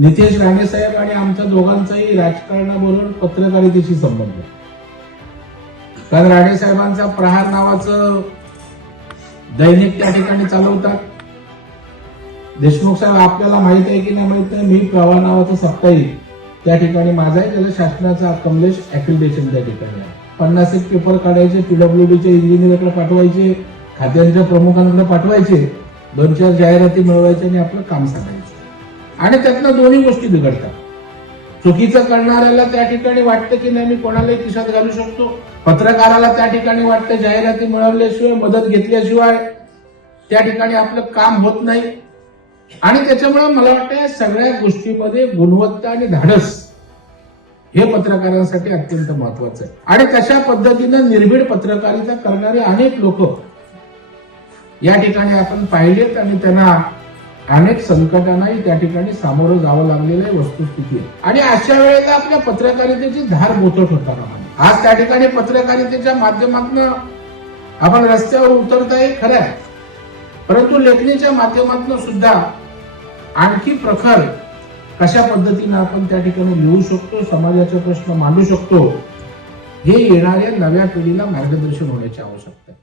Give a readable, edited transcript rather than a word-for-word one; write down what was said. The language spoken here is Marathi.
नितेश राणे साहेब आणि आमच्या दोघांचाही राजकारणाबरोबर पत्रकारितेशी संबंध आहे. कारण राणे साहेबांचा प्रहार नावाचं दैनिक त्या ठिकाणी चालवतात. देशमुख साहेब आपल्याला माहित आहे की नाही माहित नाही, मी प्रवाह नावाचं साप्ताहिक त्या ठिकाणी माझा आहे, त्याचं शासनाचा कमलेश ऍक्रिडेशन त्या ठिकाणी आहे. 50 पेपर काढायचे, पीडब्ल्यूडीचे इंजिनियरकडे पाठवायचे, खात्यांच्या प्रमुखांकडे पाठवायचे, 2-4 जाहिराती मिळवायचे आणि आपलं काम सांगायचं. आणि त्यातनं दोन्ही गोष्टी बिघडतात. चुकीचं करणाऱ्याला त्या ठिकाणी वाटतं की नाही मी कोणालाही खिशात घालू शकतो, पत्रकाराला त्या ठिकाणी वाटतं जाहिराती मिळवल्याशिवाय, मदत घेतल्याशिवाय त्या ठिकाणी आपलं काम होत नाही. आणि त्याच्यामुळे मला वाटतं या सगळ्या गोष्टीमध्ये गुणवत्ता आणि धाडस हे पत्रकारांसाठी अत्यंत महत्वाचं आहे. आणि तशा पद्धतीनं निर्भीड पत्रकारिता करणारे अनेक लोक या ठिकाणी आपण पाहिलेत आणि त्यांना अनेक संकटांनाही त्या ठिकाणी सामोरं जावं लागलेलं आहे, वस्तुस्थिती आहे. आणि अशा वेळेला आपल्या पत्रकारितेची धार बोचट होताना आज त्या ठिकाणी पत्रकारितेच्या माध्यमातून आपण रस्त्यावर उतरताय खरं आहे, परंतु लेखणीच्या माध्यमातून सुद्धा आणखी प्रखर कशा पद्धतीने आपण त्या ठिकाणी लिहू शकतो, समाजाचे प्रश्न मांडू शकतो, हे येणाऱ्या नव्या पिढीला मार्गदर्शन होण्याची आवश्यकता आहे.